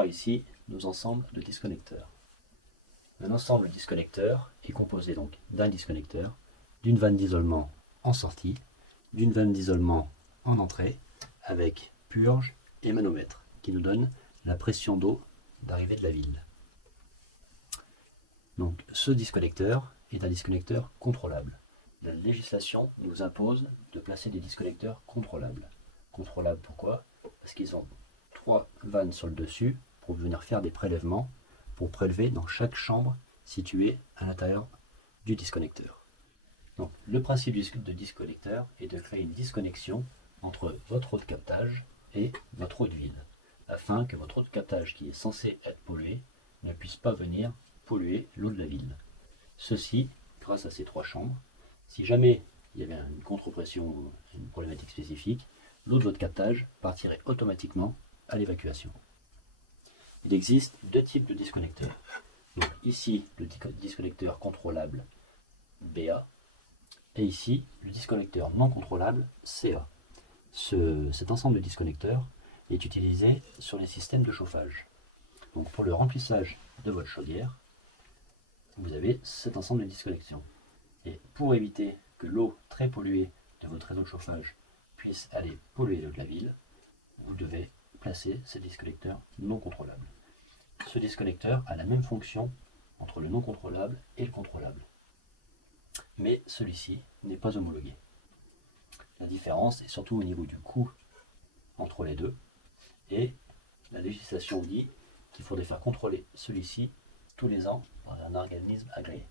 voir ici nos ensembles de disconnecteurs. Un ensemble de disconnecteurs est composé donc d'un disconnecteur, d'une vanne d'isolement en sortie, d'une vanne d'isolement en entrée, avec purge et manomètre, qui nous donne la pression d'eau d'arrivée de la ville. Donc ce disconnecteur est un disconnecteur contrôlable. La législation nous impose de placer des disconnecteurs contrôlables. Contrôlables pourquoi? Parce qu'ils ont 3 vannes sur le dessus pour venir faire des prélèvements, pour prélever dans chaque chambre située à l'intérieur du disconnecteur. Donc le principe de disconnecteur est de créer une disconnexion entre votre eau de captage et votre eau de ville, afin que votre eau de captage qui est censée être polluée ne puisse pas venir polluer l'eau de la ville. Ceci grâce à ces 3 chambres. Si jamais il y avait une contre-pression ou une problématique spécifique, l'eau de votre captage partirait automatiquement à l'évacuation. Il existe 2 types de disconnecteurs. Donc ici, le disconnecteur contrôlable BA, et ici, le disconnecteur non contrôlable CA. Cet ensemble de disconnecteurs est utilisé sur les systèmes de chauffage. Donc pour le remplissage de votre chaudière, vous avez cet ensemble de disconnexions. Et pour éviter que l'eau très polluée de votre réseau de chauffage puisse aller polluer l'eau de la ville, vous devez placer ce disconnecteur non contrôlable. Ce disconnecteur a la même fonction entre le non contrôlable et le contrôlable. Mais celui-ci n'est pas homologué. La différence est surtout au niveau du coût entre les deux, et la législation dit qu'il faudrait faire contrôler celui-ci tous les ans par un organisme agréé.